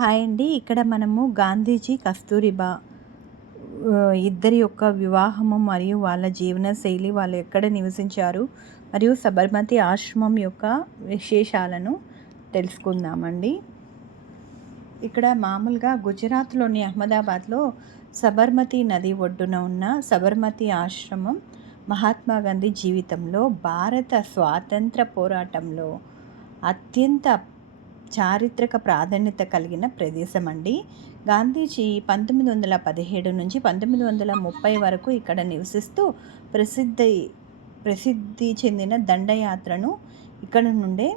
Hi అండి. ఇక్కడ మనము గాంధీజీ, కస్తూరిబా ఇద్దరి యొక్క వివాహము మరియు వాళ్ళ జీవనశైలి, వాళ్ళు ఎక్కడ నివసించారు మరియు సబర్మతి ఆశ్రమం యొక్క విశేషాలను తెలుసుకుందామండి. ఇక్కడ మామూలుగా గుజరాత్లోని అహ్మదాబాద్లో సబర్మతి నది ఒడ్డున ఉన్న సబర్మతి ఆశ్రమం మహాత్మా గాంధీ జీవితంలో భారత స్వాతంత్ర పోరాటంలో అత్యంత చారిత్రక ప్రాధాన్యత కలిగిన ప్రదేశం అండి. గాంధీజీ 1917 నుంచి 1930 వరకు ఇక్కడ నివసిస్తూ ప్రసిద్ధి చెందిన దండయాత్రను ఇక్కడ నుండే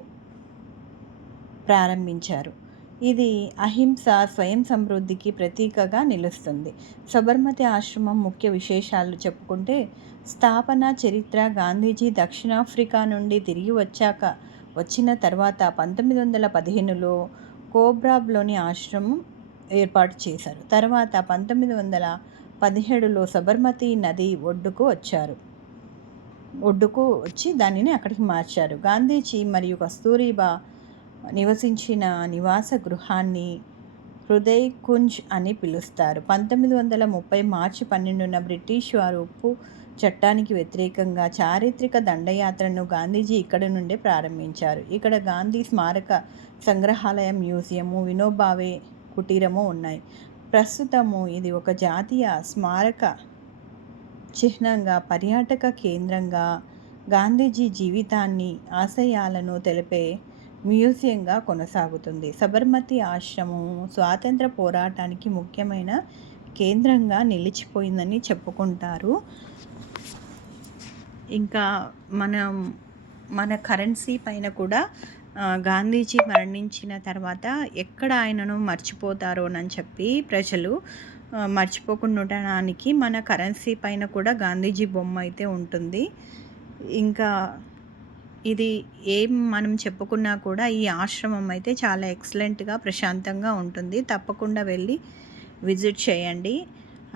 ప్రారంభించారు. ఇది అహింస, స్వయం సమృద్ధికి ప్రతీకగా నిలుస్తుంది. సబర్మతి ఆశ్రమం ముఖ్య విశేషాలు చెప్పుకుంటే, స్థాపన చరిత్ర. గాంధీజీ దక్షిణాఫ్రికా నుండి తిరిగి వచ్చిన తర్వాత 1915లో కోబ్రాబ్లోని ఆశ్రమం ఏర్పాటు చేశారు. తర్వాత 1917లో సబర్మతి నది ఒడ్డుకు వచ్చి దానిని అక్కడికి మార్చారు. గాంధీజీ మరియు కస్తూరిబా నివసించిన నివాస గృహాన్ని హృదయ్ కుంజ్ అని పిలుస్తారు. 1930 మార్చి 12న బ్రిటిష్ వారు ఉప్పు చట్టానికి వ్యతిరేకంగా చారిత్రక దండయాత్రను గాంధీజీ ఇక్కడ నుండే ప్రారంభించారు. ఇక్కడ గాంధీ స్మారక సంగ్రహాలయం, మ్యూజియము, వినోబావే కుటీరము ఉన్నాయి. ప్రస్తుతము ఇది ఒక జాతీయ స్మారక చిహ్నంగా, పర్యాటక కేంద్రంగా, గాంధీజీ జీవితాన్ని, ఆశయాలను తెలిపే మ్యూజియంగా కొనసాగుతుంది. సబర్మతి ఆశ్రమం స్వాతంత్ర పోరాటానికి ముఖ్యమైన కేంద్రంగా నిలిచిపోయిందని చెప్పుకుంటారు. ఇంకా మన కరెన్సీ పైన కూడా గాంధీజీ మరణించిన తర్వాత ఎక్కడ ఆయనను మర్చిపోతారోనని చెప్పి ప్రజలు మర్చిపోకుండా ఉండడానికి మన కరెన్సీ పైన కూడా గాంధీజీ బొమ్మ అయితే ఉంటుంది. ఇంకా ఇది ఏం మనం చెప్పుకున్నా కూడా ఈ ఆశ్రమం అయితే చాలా ఎక్సలెంట్గా, ప్రశాంతంగా ఉంటుంది. తప్పకుండా వెళ్ళి విజిట్ చేయండి.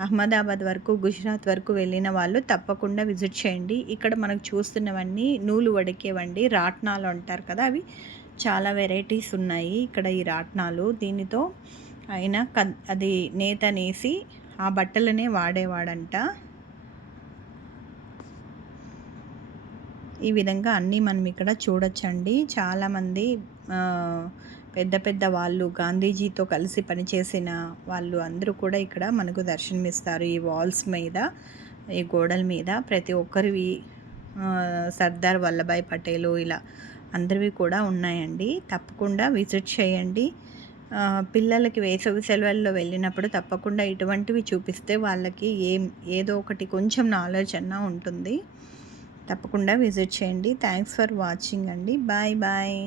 అహ్మదాబాద్ వరకు, గుజరాత్ వరకు వెళ్ళిన వాళ్ళు తప్పకుండా విజిట్ చేయండి. ఇక్కడ మనకు చూస్తున్నవన్నీ నూలు వడికేవండి, రాట్నాలు అంటారు కదా, అవి చాలా వెరైటీస్ ఉన్నాయి ఇక్కడ ఈ రాట్నాలు. దీనితో ఆయన అది నేత నేసి ఆ బట్టలనే వాడేవాడంట. ఈ విధంగా అన్నీ మనం ఇక్కడ చూడొచ్చండి. చాలామంది పెద్ద పెద్ద వాళ్ళు, గాంధీజీతో కలిసి పనిచేసిన వాళ్ళు అందరూ కూడా ఇక్కడ మనకు దర్శనమిస్తారు. ఈ వాల్స్ మీద, ఈ గోడల మీద ప్రతి ఒక్కరివి సర్దార్ వల్లభాయ్ పటేలు ఇలా అందరివి కూడా ఉన్నాయండి. తప్పకుండా విజిట్ చేయండి. పిల్లలకి వేసవి సెలవుల్లో వెళ్ళినప్పుడు తప్పకుండా ఇటువంటివి చూపిస్తే వాళ్ళకి ఏదో ఒకటి కొంచెం నాలెడ్జ్ అన్నా ఉంటుంది. తప్పకుండా విజిట్ చేయండి. థ్యాంక్స్ ఫర్ వాచింగ్ అండి. Bye bye.